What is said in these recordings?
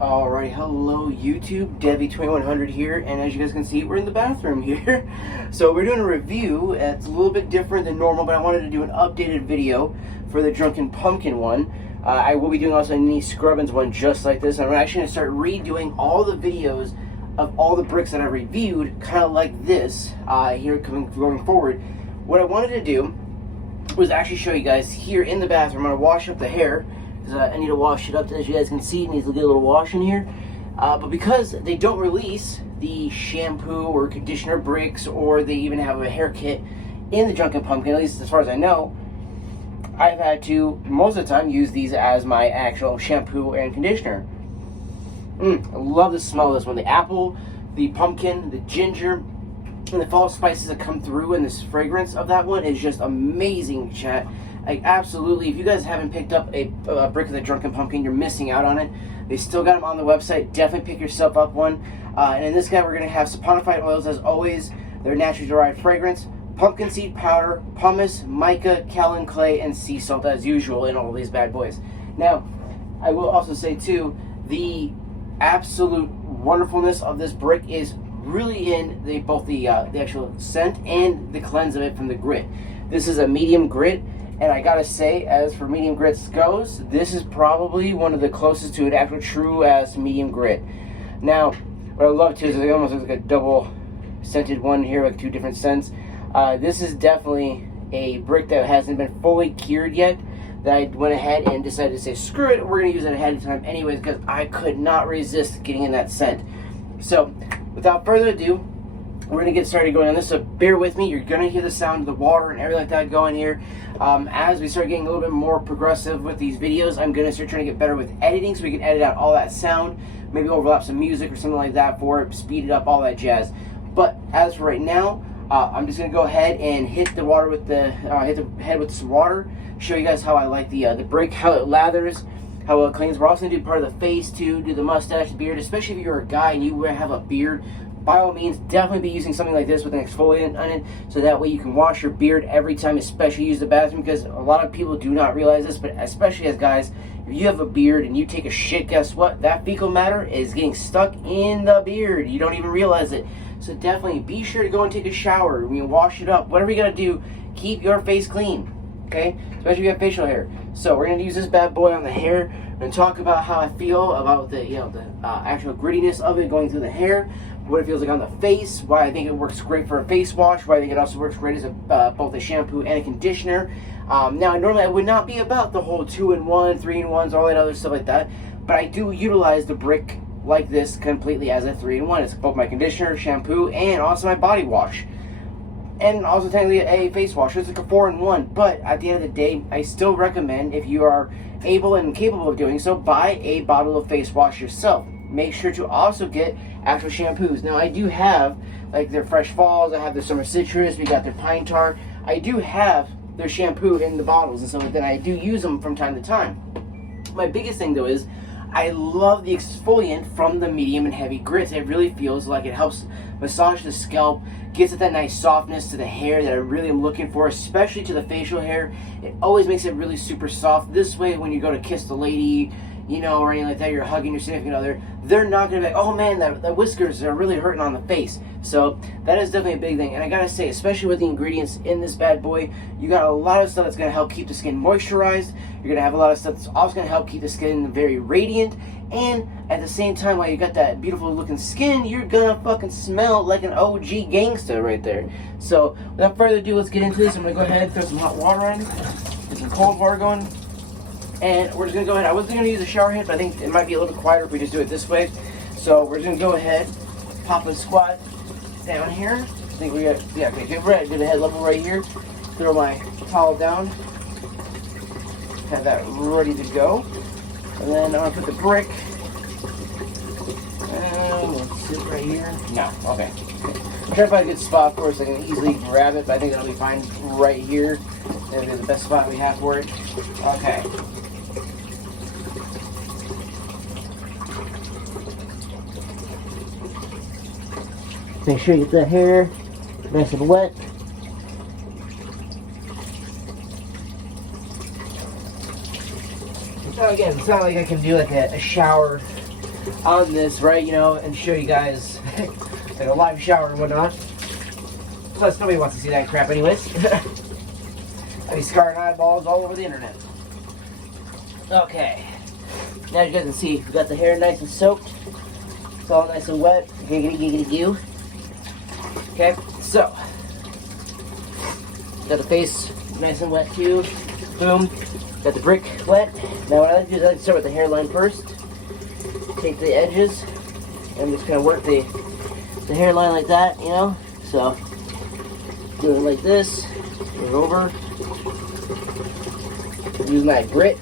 Alright, hello YouTube, Debbie2100 here, and as you guys can see, we're in the bathroom here. So we're doing a review. It's a little bit different than normal, but I wanted to do an updated video for the Drunken Pumpkin one. I will be doing also a knee scrubbins one just like this. I'm actually going to start redoing all the videos of all the Briccs that I reviewed, kind of like this, here going forward. What I wanted to do was actually show you guys here in the bathroom. I'm going to wash up the hair. I need to wash it up. As you guys can see, it needs to get a little wash in here. But because they don't release the shampoo or conditioner Briccs, or they even have a hair kit in the Drunken Pumpkin, at least as far as I know, I've had to, most of the time, use these as my actual shampoo and conditioner. I love the smell of this one. The apple, the pumpkin, the ginger, and the fall spices that come through, and this fragrance of that one is just amazing, chat. Like, absolutely, if you guys haven't picked up a Bricc of the Drunken Pumpkin, you're missing out on it. They still got them on the website. Definitely pick yourself up one. And in this guy, we're going to have saponified oils, as always. They're naturally derived fragrance, pumpkin seed powder, pumice, mica, kaolin clay, and sea salt, as usual, in all these bad boys. Now, I will also say, too, the absolute wonderfulness of this Bricc is really in both the actual scent and the cleanse of it from the grit. This is a medium grit. And I gotta say, as for medium grits goes, this is probably one of the closest to an actual true ass medium grit. Now, what I love too is it almost looks like a double scented one here, like two different scents. This is definitely a Bricc that hasn't been fully cured yet, that I went ahead and decided to say, screw it, we're gonna use it ahead of time anyways, because I could not resist getting in that scent. So, without further ado, we're going to get started going on this, so bear with me. You're going to hear the sound of the water and everything like that going here. As we start getting a little bit more progressive with these videos, I'm going to start trying to get better with editing so we can edit out all that sound, maybe overlap some music or something like that for it, speed it up, all that jazz. But as for right now, I'm just going to go ahead and hit the water with hit the head with some water, show you guys how I like the Bricc, how it lathers, how it cleans. We're also going to do part of the face too, do the mustache, the beard, especially if you're a guy and you have a beard. By all means, definitely be using something like this with an exfoliant on it, so that way you can wash your beard every time, especially use the bathroom, because a lot of people do not realize this, but especially as guys, if you have a beard and you take a shit, guess what? That fecal matter is getting stuck in the beard. You don't even realize it. So definitely be sure to go and take a shower. I mean, wash it up. Whatever you gotta do, keep your face clean, okay? Especially if you have facial hair. So we're gonna use this bad boy on the hair and talk about how I feel about the actual grittiness of it going through the hair, what it feels like on the face, why I think it works great for a face wash, why I think it also works great as both a shampoo and a conditioner. Now, normally I would not be about the whole 2-in-1, 3-in-1s, all that other stuff like that, but I do utilize the Bricc like this completely as a 3-in-1. It's both my conditioner, shampoo, and also my body wash. And also technically a face wash. It's like a 4-in-1, but at the end of the day, I still recommend, if you are able and capable of doing so, buy a bottle of face wash yourself. Make sure to also get actual shampoos. Now, I do have, like, their Fresh Falls, I have their Summer Citrus, we got their Pine Tar. I do have their shampoo in the bottles and stuff like that. I do use them from time to time. My biggest thing, though, is I love the exfoliant from the medium and heavy grits. It really feels like it helps massage the scalp, gives it that nice softness to the hair that I really am looking for, especially to the facial hair. It always makes it really super soft. This way, when you go to kiss the lady, you know, or anything like that, you're hugging your significant other, they're not going to be like, oh man, the whiskers are really hurting on the face. So that is definitely a big thing. And I gotta say, especially with the ingredients in this bad boy, you got a lot of stuff that's going to help keep the skin moisturized. You're going to have a lot of stuff that's also going to help keep the skin very radiant. And at the same time, while you got that beautiful looking skin, you're going to fucking smell like an OG gangsta right there. So without further ado, let's get into this. I'm going to go ahead and throw some hot water in, get some cold water going. And we're just going to go ahead. I wasn't going to use a shower head, but I think it might be a little bit quieter if we just do it this way. So we're just going to go ahead, pop a squat down here. I think we got, yeah, okay, get ready. Do the head level right here. Throw my towel down. Have that ready to go. And then I'm going to put the Bricc. And we'll sit right here. No, okay. I'm trying to find a good spot for it so I can easily grab it, but I think that'll be fine right here. That'll be the best spot we have for it. Okay. Make sure you get the hair nice and wet. So again, it's not like I can do like a shower on this, right, you know, and show you guys like a live shower and whatnot. Plus, nobody wants to see that crap anyways. I be scarring eyeballs all over the internet. Okay. Now you guys can see, we got the hair nice and soaked. It's all nice and wet. Giggity, giggity, goo. Okay, so. Got the face nice and wet too. Boom. Got the Bricc wet. Now what I like to do is I like to start with the hairline first. Take the edges and just kind of work the hairline like that, you know? So, do it like this. Move over. Use my grit.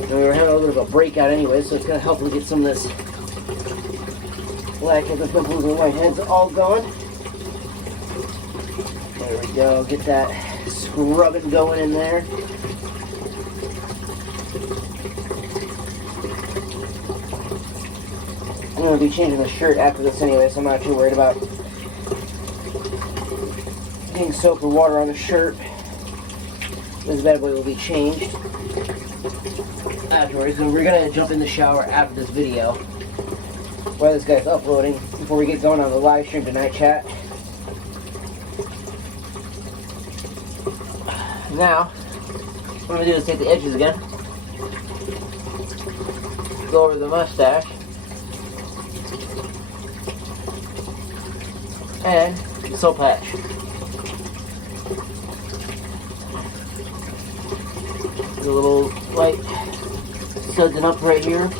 And we were having a little bit of a breakout anyway, so it's going to help me get some of this blackheads and pimples and whiteheads all gone. There we go. Get that scrubbing going in there. I'm going to be changing the shirt after this anyway, so I'm not too worried about getting soap or water on the shirt. This bad boy will be changed afterwards, and we're going to jump in the shower after this video while this guy's uploading before we get going on the live stream tonight, chat. Now, what I'm going to do is take the edges again, go over the mustache, and soap patch. A little light sudsing up right here.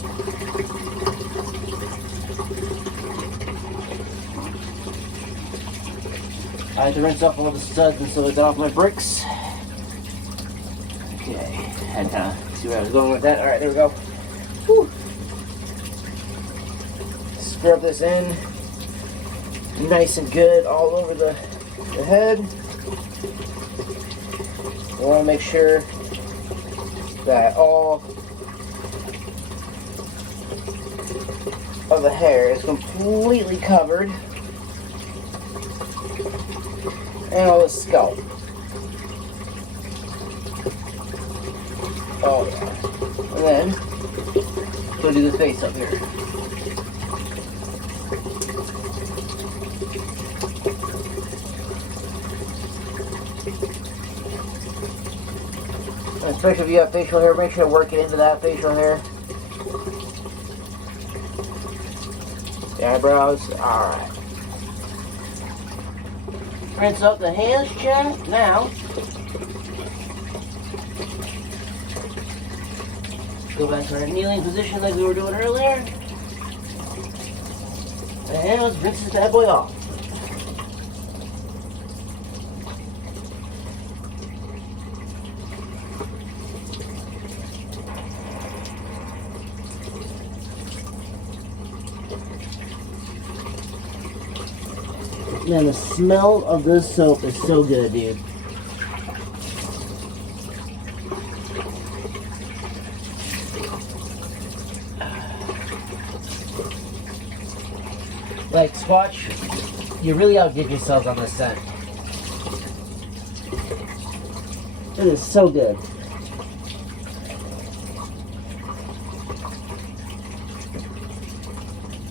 I had to rinse off all the studs and so I got off my Briccs. Okay, had to kind of see where I was going with that. Alright, there we go. Whew. Scrub this in. Nice and good all over the head. I want to make sure that all of the hair is completely covered. And all the scalp. Oh yeah. And then we'll do the face up here. And especially if you have facial hair, make sure to work it into that facial hair. The eyebrows. Alright. Rinse out the hands, chat. Now, go back to our kneeling position like we were doing earlier. And let's rinse this bad boy off. Man, the smell of this soap is so good, dude. Like, Squatch, you really outdid yourselves on this scent. It is so good.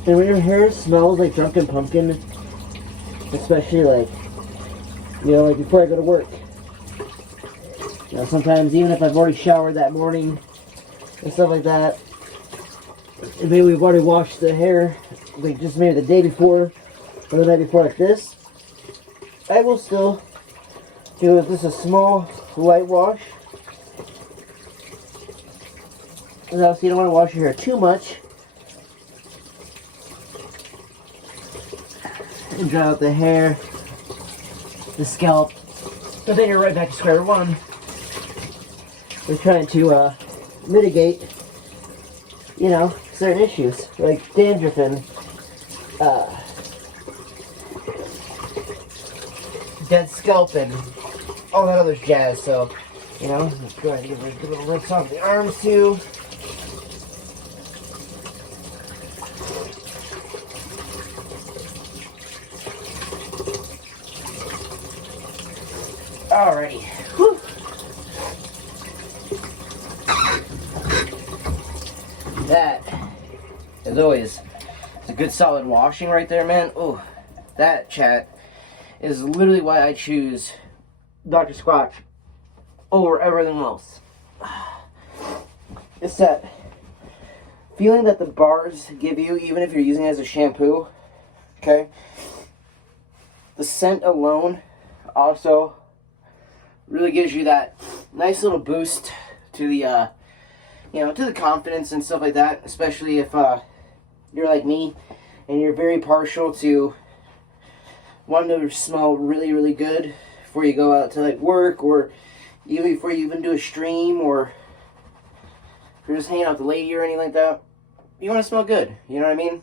And when your hair smells like Drunken Pumpkin, especially like, you know, like before I go to work. You know, sometimes even if I've already showered that morning and stuff like that, and maybe we've already washed the hair, like just maybe the day before or the night before like this, I will still do just a small light wash. And also you don't want to wash your hair too much. And dry out the hair, the scalp, but then you're right back to square one. We're trying to mitigate, you know, certain issues like dandruff and dead scalp and all that other jazz. So, you know, let's go ahead and give a little rinse off the arms too. Alrighty. Whew. That, as always, is a good solid washing right there, man. Oh, that, chat, is literally why I choose Dr. Squatch over everything else. It's that feeling that the bars give you, even if you're using it as a shampoo, okay? The scent alone also really gives you that nice little boost to the, you know, to the confidence and stuff like that, especially if you're like me and you're very partial to wanting to smell really, really good before you go out to like work, or even before you even do a stream, or if you're just hanging out with the lady or anything like that. You want to smell good, you know what I mean?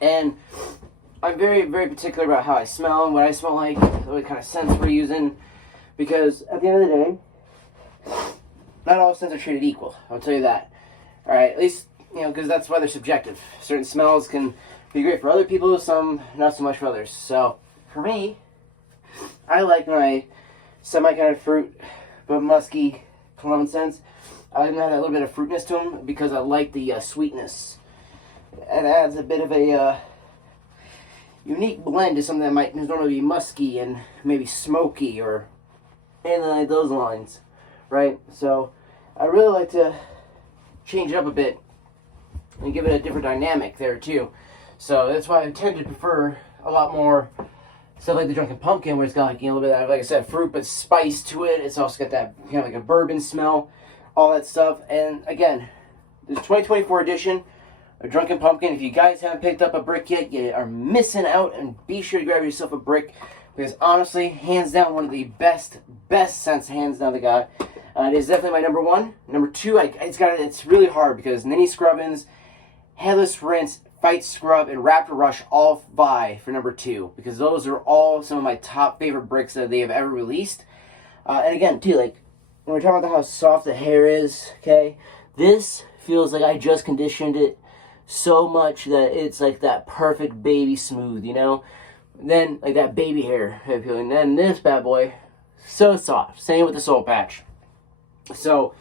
And I'm very, very particular about how I smell and what I smell like, what kind of scents we're using, because at the end of the day, not all scents are treated equal, I'll tell you that. Alright, at least, you know, because that's why they're subjective. Certain smells can be great for other people, some not so much for others. So, for me, I like my semi kind of fruit, but musky cologne scents. I like them to have that little bit of fruitness to them because I like the sweetness. It adds a bit of a unique blend to something that might normally be musky and maybe smoky or anything like those lines, right? So I really like to change it up a bit and give it a different dynamic there too. So that's why I tend to prefer a lot more stuff like the Drunken Pumpkin, where it's got, like, you know, a little bit of, like I said, fruit but spice to it. It's also got that kind of like a bourbon smell, all that stuff. And again, this 2024 edition of Drunken Pumpkin, if you guys haven't picked up a Bricc yet, you are missing out, and be sure to grab yourself a Bricc, because honestly, hands down, one of the best scents, hands down, the guy. It is definitely my number one. Number two, it's really hard because Ninny Scrubbins, Headless Rinse, Fight Scrub, and Raptor Rush all vie for number two, because those are all some of my top favorite Briccs that they have ever released. And again, too, like, when we're talking about how soft the hair is, okay, this feels like I just conditioned it so much that it's like that perfect baby smooth, you know? Then, like that baby hair feeling. And then this bad boy, so soft. Same with the soul patch. So,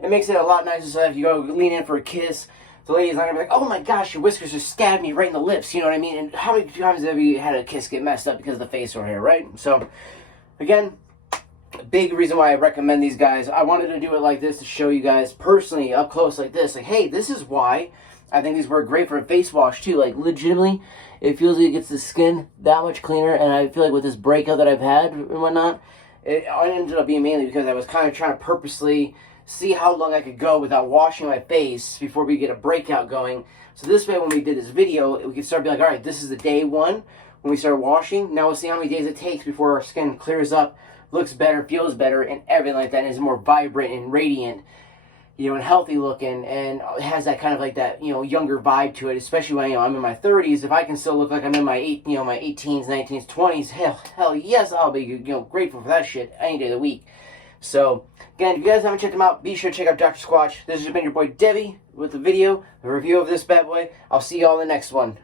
it makes it a lot nicer, so if you go lean in for a kiss, the lady's not going to be like, oh my gosh, your whiskers just stabbed me right in the lips, you know what I mean? And how many times have you had a kiss get messed up because of the facial hair, right? So, again, a big reason why I recommend these guys. I wanted to do it like this to show you guys personally, up close like this. Like, hey, this is why I think these work great for a face wash too. Like, legitimately, it feels like it gets the skin that much cleaner. And I feel like with this breakout that I've had and whatnot, it ended up being mainly because I was kind of trying to purposely see how long I could go without washing my face before we get a breakout going. So this way, when we did this video, we could start being like, all right, this is the day one when we start washing. Now we'll see how many days it takes before our skin clears up, looks better, feels better, and everything like that, and is more vibrant and radiant, you know, and healthy looking, and it has that kind of like that, you know, younger vibe to it, especially when, you know, I'm in my 30s. If I can still look like I'm in my my 18s, 19s, 20s, hell yes, I'll be, you know, grateful for that shit any day of the week. So, again, if you guys haven't checked them out, be sure to check out Dr. Squatch. This has been your boy Debbie with the video, the review of this bad boy. I'll see you all in the next one.